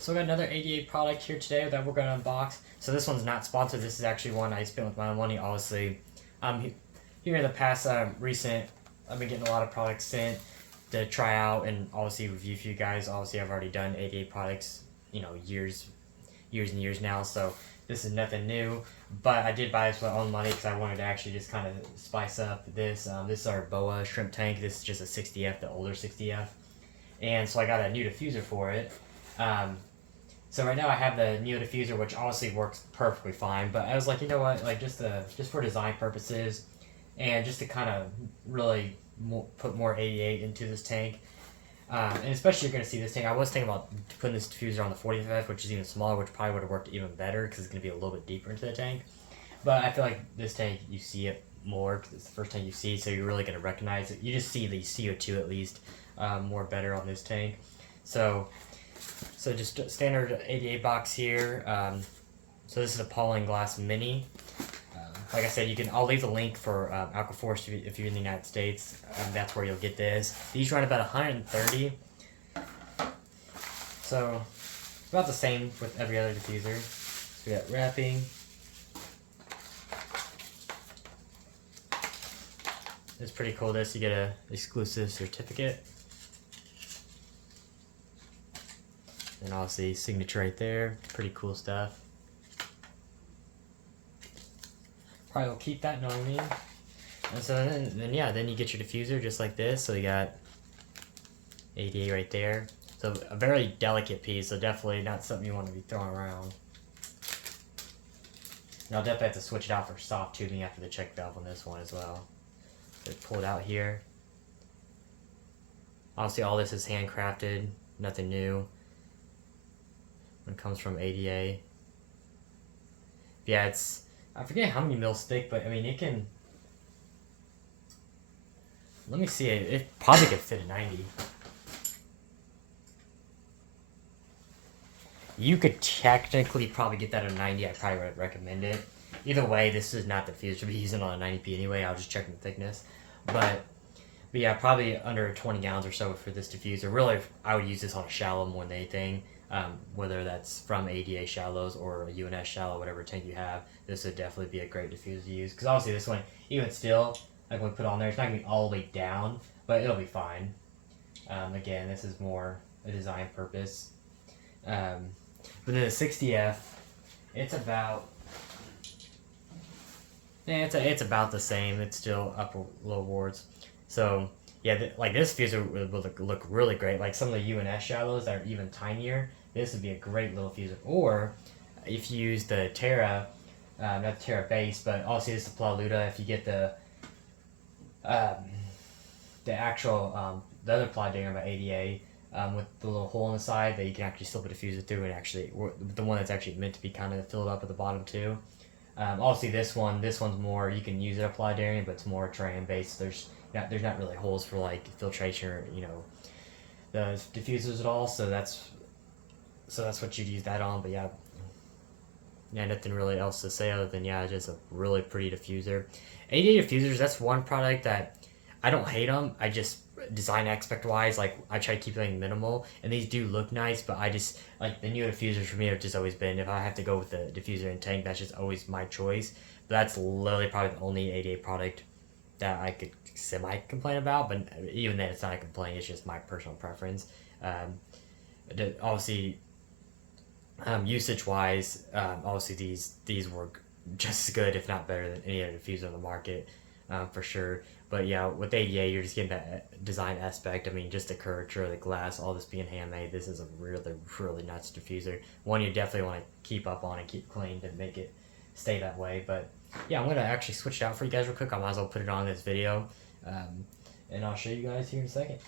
So we got another ADA product here today that we're going to unbox. So this one's not sponsored. This is actually one I spent with my own money. Obviously, here in the past I've been getting a lot of products sent to try out and obviously review for you guys. Obviously, I've already done ADA products, years and years now. So this is nothing new. But I did buy this with my own money because I wanted to actually just kind of spice up this. This is our BOA shrimp tank. This is just a 60F, the older 60F. And so I got a new diffuser for it. So right now I have the Neo diffuser, which obviously works perfectly fine. But I was like, you know what, like just for design purposes, and just to kind of really put more 88 into this tank. And especially you're going to see this tank. I was thinking about putting this diffuser on the 45F, which is even smaller, which probably would have worked even better because it's going to be a little bit deeper into the tank. But I feel like this tank, you see it more because it's the first tank you see, so you're really going to recognize it. You just see the CO2 at least more better on this tank. So just a standard 88 box here. So this is a Pollen glass mini. Like I said, I'll leave the link for Aquaforce if you're in the United States. That's where you'll get this. These run about 130. So it's about the same with every other diffuser. So we got wrapping. It's pretty cool. You get a exclusive certificate. And obviously signature right there. Pretty cool stuff. Probably will keep that, know what I mean? And so then you get your diffuser just like this. So you got 88 right there. So a very delicate piece, so definitely not something you want to be throwing around. And I'll definitely have to switch it out for soft tubing after the check valve on this one as well. So pull it out here. Obviously all this is handcrafted, nothing new. When it comes from ADA. Yeah, I forget how many mils thick, but I mean it can. Let me see it. It probably could fit a 90. You could technically probably get that at a 90. I probably would recommend it. Either way, this is not the diffuser to be using on a 90p anyway. I was just checking the thickness, but yeah, probably under 20 gallons or so for this diffuser. Really, I would use this on a shallow more than anything. Whether that's from ADA shallows or a UNS shallow, whatever tank you have, this would definitely be a great diffuser to use. Because obviously this one, even still, like when we put it on there, it's not going to be all the way down, but it'll be fine. Again, this is more a design purpose. But then the 60F, it's about the same. It's still upper low wards. So yeah, like this diffuser would look really great. Like some of the UNS shallows that are even tinier, this would be a great little diffuser. Or if you use the Terra, not the Terra base, but also this is the Plaluda. If you get the actual the other Plaluda by ADA with the little hole in the side that you can actually slip a diffuser through, and actually the one that's actually meant to be kind of filled up at the bottom too. Obviously this one's more, you can use it applied area, but it's more terrain based. There's not really holes for like filtration or the diffusers at all. So that's what you'd use that on. But yeah, nothing really else to say other than just a really pretty diffuser. ADA diffusers, that's one product that I don't hate them. I just design aspect wise, like I try to keep everything minimal, and these do look nice. But I just like the new diffusers for me have just always been, if I have to go with the diffuser and tank, that's just always my choice. But that's literally probably the only ADA product that I could semi-complain about, but even then it's not a complaint, it's just my personal preference. Obviously, usage-wise, obviously these work just as good, if not better, than any other diffuser on the market, for sure. But yeah, with ADA, you're just getting that design aspect. I mean, just the curvature of the glass, all this being handmade, this is a really, really nice diffuser. One you definitely want to keep up on and keep clean to make it stay that way. But yeah, I'm going to actually switch it out for you guys real quick. I might as well put it on this video. And I'll show you guys here in a second.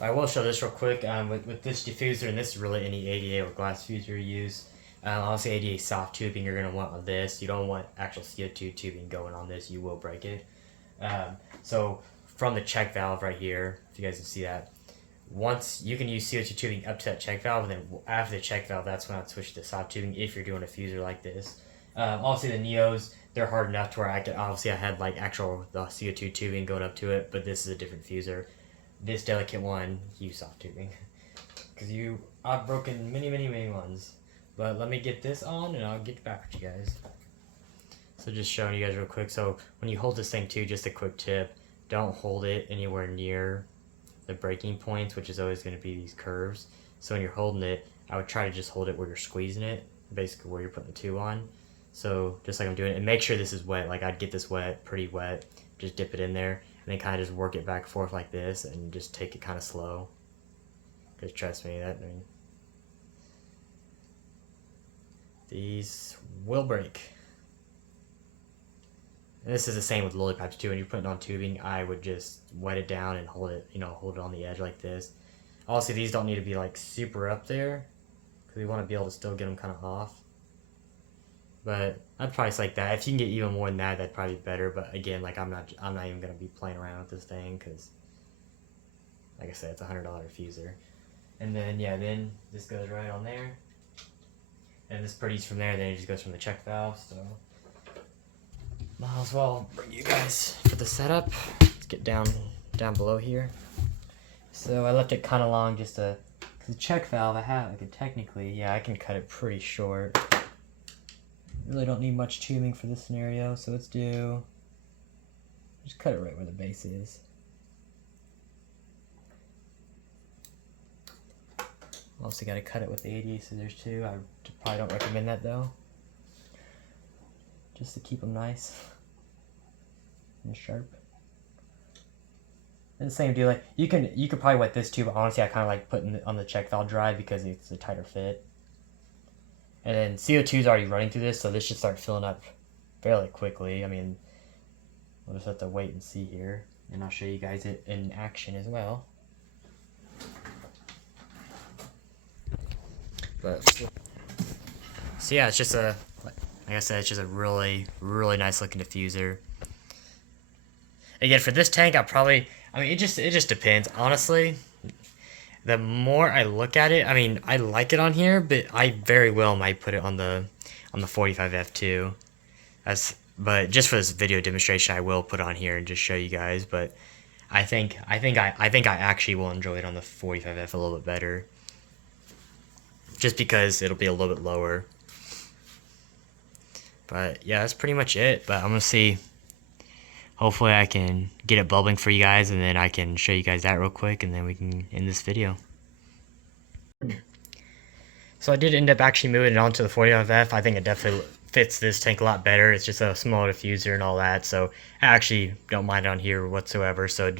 I will show this real quick. With this diffuser, and this is really any ADA or glass diffuser you use. Obviously, ADA soft tubing you're going to want on this. You don't want actual CO2 tubing going on this. You will break it. So from the check valve right here, if you guys can see that, once you can use CO2 tubing up to that check valve, and then after the check valve, that's when I'd switch to soft tubing if you're doing a diffuser like this. Obviously the Neos, they're hard enough to where I had like the CO2 tubing going up to it, but this is a different diffuser. This delicate one, use soft tubing. because I've broken many ones. But let me get this on and I'll get back with you guys. So just showing you guys real quick. So when you hold this thing too, just a quick tip, don't hold it anywhere near the breaking points, which is always going to be these curves. So when you're holding it, I would try to just hold it where you're squeezing it, basically where you're putting the tube on. So just like I'm doing it, and make sure this is wet. Like I'd get this wet, pretty wet, just dip it in there, and then kind of just work it back and forth like this, and just take it kind of slow. Because trust me, these will break. And this is the same with lily pipes too. When you're putting on tubing, I would just wet it down and hold it, hold it on the edge like this. Also, these don't need to be like super up there, because we want to be able to still get them kind of off. But I'd price like that. If you can get even more than that, that'd probably be better. But again, like I'm not even gonna be playing around with this thing, because, like I said, it's a $100 diffuser. And then then this goes right on there, and this pretties from there. Then it just goes from the check valve. So might as well bring you guys for the setup. Let's get down below here. So I left it kind of long just to, cause the check valve I could technically, I can cut it pretty short. Really don't need much tubing for this scenario, so let's just cut it right where the base is. Also got to cut it with the 88 scissors too. I probably don't recommend that though, just to keep them nice and sharp. And the same deal, like you could probably wet this too, but honestly I kind of like putting it on the check valve drive because it's a tighter fit. And then CO2 is already running through this, so this should start filling up fairly quickly. I mean, we'll just have to wait and see here, and I'll show you guys it in action as well. But so yeah, it's just like I said, it's just a really nice looking diffuser. Again, for this tank, it just depends. Honestly, the more I look at it, I like it on here, but I very well might put it on the 45F too. But just for this video demonstration, I will put it on here and just show you guys. But I think I actually will enjoy it on the 45F a little bit better, just because it'll be a little bit lower. But yeah, that's pretty much it. But I'm gonna see. Hopefully I can get it bubbling for you guys, and then I can show you guys that real quick, and then we can end this video. So I did end up actually moving it onto the 45F. I think it definitely fits this tank a lot better. It's just a smaller diffuser and all that, so I actually don't mind it on here whatsoever. So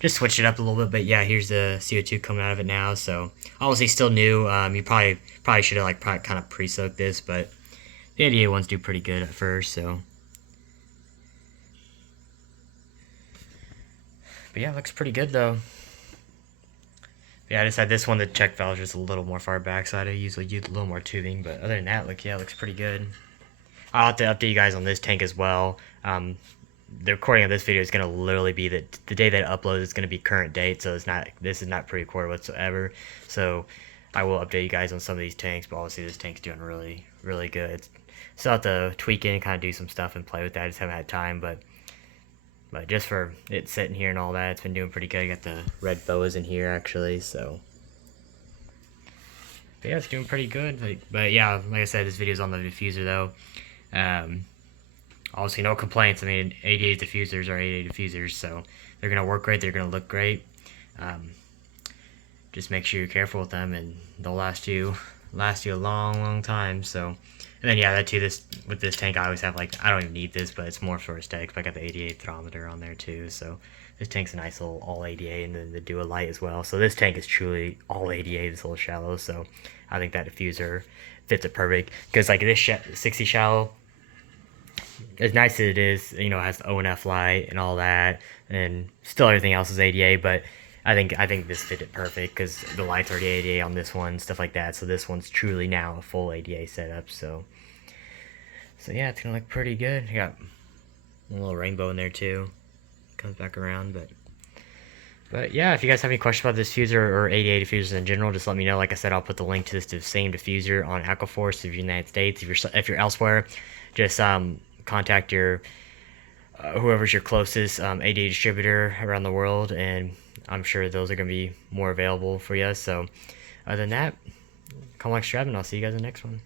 just switch it up a little bit. But yeah, here's the CO2 coming out of it now. So obviously still new. You probably should have kind of pre-soaked this, but the 88 ones do pretty good at first. So. But yeah, it looks pretty good though. Yeah, I just had this one, the check valve is just a little more far back, so I usually use a little more tubing. But other than that, it looks pretty good. I'll have to update you guys on this tank as well. The recording of this video is going to literally be the day that it uploads is going to be current date, so this is not pre-recorded whatsoever. So I will update you guys on some of these tanks, but obviously this tank's doing really good. Still have to tweak it and kind of do some stuff and play with that. I just haven't had time, but just for it sitting here and all that, it's been doing pretty good. I got the red boas in here actually, so. But yeah, it's doing pretty good. But yeah, like I said, this video's on the diffuser though. Obviously no complaints. 88 diffusers are 88 diffusers, so they're gonna work great. They're gonna look great. Just make sure you're careful with them, and they'll last you a long time. So. And then yeah, with this tank, I always have I don't even need this, but it's more for aesthetics. But I got the 88 thermometer on there too, so this tank's a nice little all 88, and then the Duo Light as well. So this tank is truly all 88. It's a little shallow, so I think that diffuser fits it perfect. Because this 60 shallow, as nice as it is, it has the ONF light and all that, and still everything else is 88, but I think this fit it perfect because the light's already 88 on this one, stuff like that. So this one's truly now a full 88 setup. So yeah, it's gonna look pretty good. I got a little rainbow in there too. Comes back around, but yeah, if you guys have any questions about this diffuser or 88 diffusers in general, just let me know. Like I said, I'll put the link to this same diffuser on Aquaforce if you're in the United States. If you're elsewhere, just contact your whoever's your closest 88 distributor around the world, and I'm sure those are going to be more available for you. So Other than that, come like subscribe, and I'll see you guys in the next one.